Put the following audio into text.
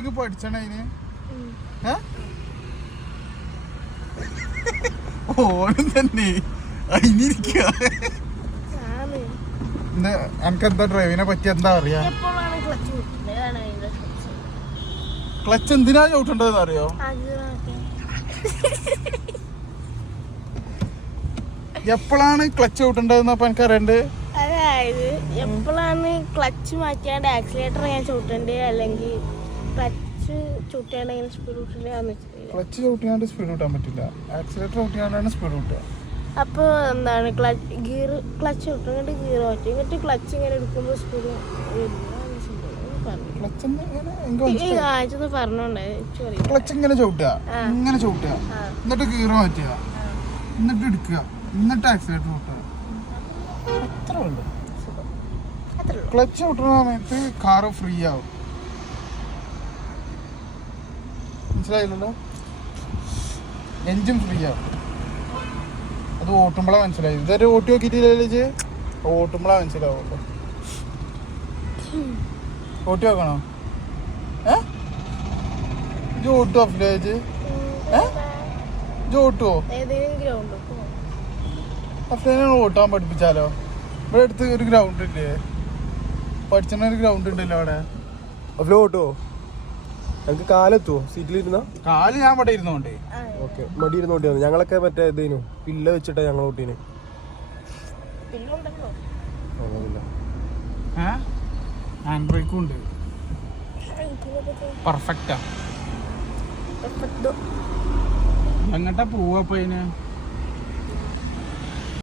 ഇത് പഠിച്ചണ അതിന്? ഓനും തന്നെ. അതിനിരിക്കുക ആണ് എനിക്ക് എന്താ ഡ്രൈവിനെ പറ്റി എന്താ അറിയാ? എപ്പോഴാണ് ക്ലച്ച് എന്തിനാ ചവിട്ടേണ്ടതെന്ന് അറിയോ? എപ്പോഴാണ് ക്ലച്ച് ചവിട്ടേണ്ടതെന്ന് അപ്പൊ എനിക്കറിയണ്ട് അതായത് എപ്പോഴാണ് ക്ലച്ച് മാറ്റിയാണ്ട് ആക്സിലേറ്റർ ഞാൻ ചവിട്ടേണ്ടത്? അല്ലെങ്കിൽ ക്ലച്ച് ചവിട്ടിയാണ്ട് സ്പീഡ് കൂട്ടാൻ പറ്റില്ല. ആക്സിലേറ്റർ ചവിട്ടിയാണ്ടാണ് സ്പീഡ് കൂട്ടുക. അപ്പോൾ എന്താണ് ക്ലച്ച് ഗിയർ ക്ലച്ച് ഇട്ടിട്ട് ഗിയർ മാറ്റി എന്നിട്ട് ക്ലച്ച് ഇങ്ങനെ എടുക്കുമ്പോൾ സ്പീഡ് ക്ലച്ച് ഇങ്ങനെ ചവിട്ടുക. ഇങ്ങനെ ചവിട്ടുക. എന്നിട്ട് ഗിയർ മാറ്റുക എന്നിട്ട് എടുക്കുക. എന്നിട്ട് ആക്സിലേറ്റർ കൂട്ടുക അത്രേ ഉള്ളൂ. ക്ലച്ച് ചവിട്ടുന്ന സമയത്ത് കാറ് ഫ്രീ ആവും. മനസ്സിലായില്ലല്ലോ? എൻജിൻ ഫ്രീ ആണ് അത് ഓട്ടുമ്പോഴാണ് മനസ്സിലായി ഇതൊരു ഓട്ടി നോക്കിയിട്ടില്ലേ ഓട്ടുമ്പോഴാണ് മനസ്സിലാവുള്ളൂ. ഓട്ടി നോക്കണോ? ഏ? ഇത് ഓട്ടുവോ അഫിലേജ് ഏ? ഇത് ഓട്ടുവോ? അഫ്ലേനെ ഓട്ടാൻ പഠിപ്പിച്ചാലോ? ഇവിടെ അടുത്ത് ഒരു ഗ്രൗണ്ട് ഇല്ലേ? പഠിച്ചണ ഒരു ഗ്രൗണ്ട് ഉണ്ടല്ലോ അവിടെ. അഫ്ലോ ഓട്ടുവോ? ഞങ്ങൾക്ക് കാലെത്തുവോ? സീറ്റിലിരുന്ന? കാൽ ഞാൻ ഇവിടെ ഇരുന്നോണ്ടേ ഓക്കെ. മടി ഇരുന്ന് ഓട്ടിയാണ് ഞങ്ങളൊക്കെ മറ്റേ ഇതേനു. പില്ല വെച്ചിട്ടാ ഞങ്ങൾ കൂട്ടീന്. ഹാൻഡ് ബ്രേക്കും ഉണ്ട്. പെർഫെക്റ്റാ എങ്ങട്ടാ പോവാ അപ്പൊ അതിന്